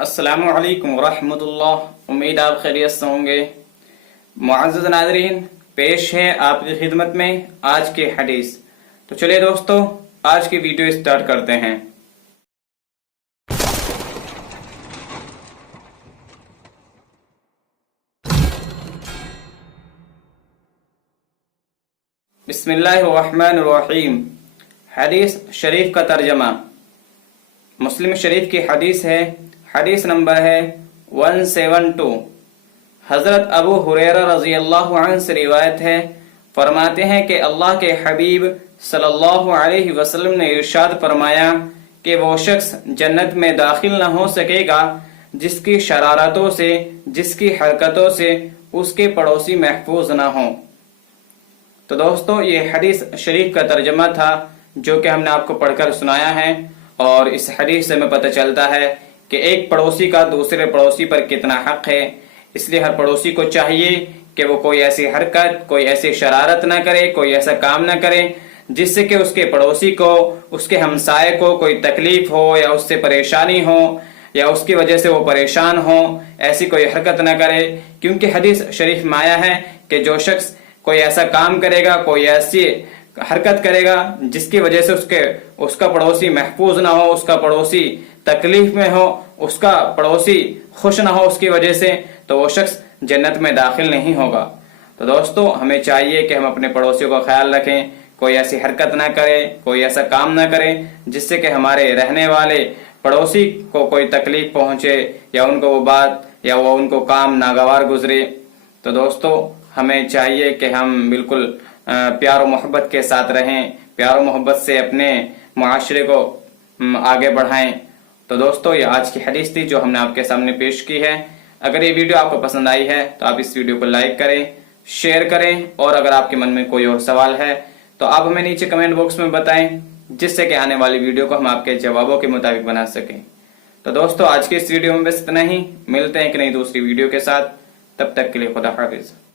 अस्सलामु अलैकुम वरहमतुल्लाह। उम्मीद आप खैरियत से होंगे। मुअज़्ज़ज़ नाज़रीन, पेश है आपकी खिदमत में आज की हदीस। तो चलिए दोस्तों, आज की वीडियो स्टार्ट करते हैं। बिस्मिल्लाहिर्रहमानिर्रहीम। हदीस शरीफ का तर्जमा मुस्लिम शरीफ की हदीस है। हदीस नंबर है 172। हजरत अबू हुरैरा रज़ी अल्लाहु अन्हु से रिवायत है, फरमाते हैं कि अल्लाह के हबीब सल्लल्लाहु अलैहि वसल्लम ने इरशाद फरमाया कि वो शख्स जन्नत में दाखिल न हो सकेगा जिसकी शरारतों से, जिसकी हरकतों से उसके पड़ोसी महफूज ना हो। तो दोस्तों, ये हदीस शरीफ का तर्जमा था जो कि हमने आपको पढ़कर सुनाया है। और इस हदीस से हमें पता चलता है कि एक पड़ोसी का दूसरे पड़ोसी पर कितना हक है। इसलिए हर पड़ोसी को चाहिए कि वो कोई ऐसी हरकत, कोई ऐसी शरारत ना करे, कोई ऐसा काम ना करे जिससे कि उसके पड़ोसी को, उसके हमसाये को कोई तकलीफ हो या उससे परेशानी हो या उसकी वजह से वो परेशान हो। ऐसी कोई हरकत ना करे, क्योंकि हदीस शरीफ में आया है कि जो शख्स कोई ऐसा काम करेगा, कोई ऐसी हरकत करेगा जिसकी वजह से उसका पड़ोसी महफूज ना हो, उसका पड़ोसी तकलीफ में हो, उसका पड़ोसी खुश ना हो उसकी वजह से, तो वो शख्स जन्नत में दाखिल नहीं होगा। तो दोस्तों, हमें चाहिए कि हम अपने पड़ोसियों का ख्याल रखें, कोई ऐसी हरकत ना करें, कोई ऐसा काम ना करें जिससे कि हमारे रहने वाले पड़ोसी को कोई तकलीफ पहुंचे या उनको वो बात या वो उनको काम नागवार गुजरे। तो दोस्तों, हमें चाहिए कि हम बिल्कुल प्यार और मोहब्बत के साथ रहें, प्यार और मोहब्बत से अपने मुआशरे को आगे बढ़ाएं। तो दोस्तों, ये आज की हदीस थी जो हमने आपके सामने पेश की है। अगर ये वीडियो आपको पसंद आई है तो आप इस वीडियो को लाइक करें, शेयर करें, और अगर आपके मन में कोई और सवाल है तो आप हमें नीचे कमेंट बॉक्स में बताएं, जिससे कि आने वाली वीडियो को हम आपके जवाबों के मुताबिक बना सकें। तो दोस्तों, आज के इस वीडियो में बस इतना ही। मिलते हैं एक नई दूसरी वीडियो के साथ। तब तक के लिए खुदा हाफिज।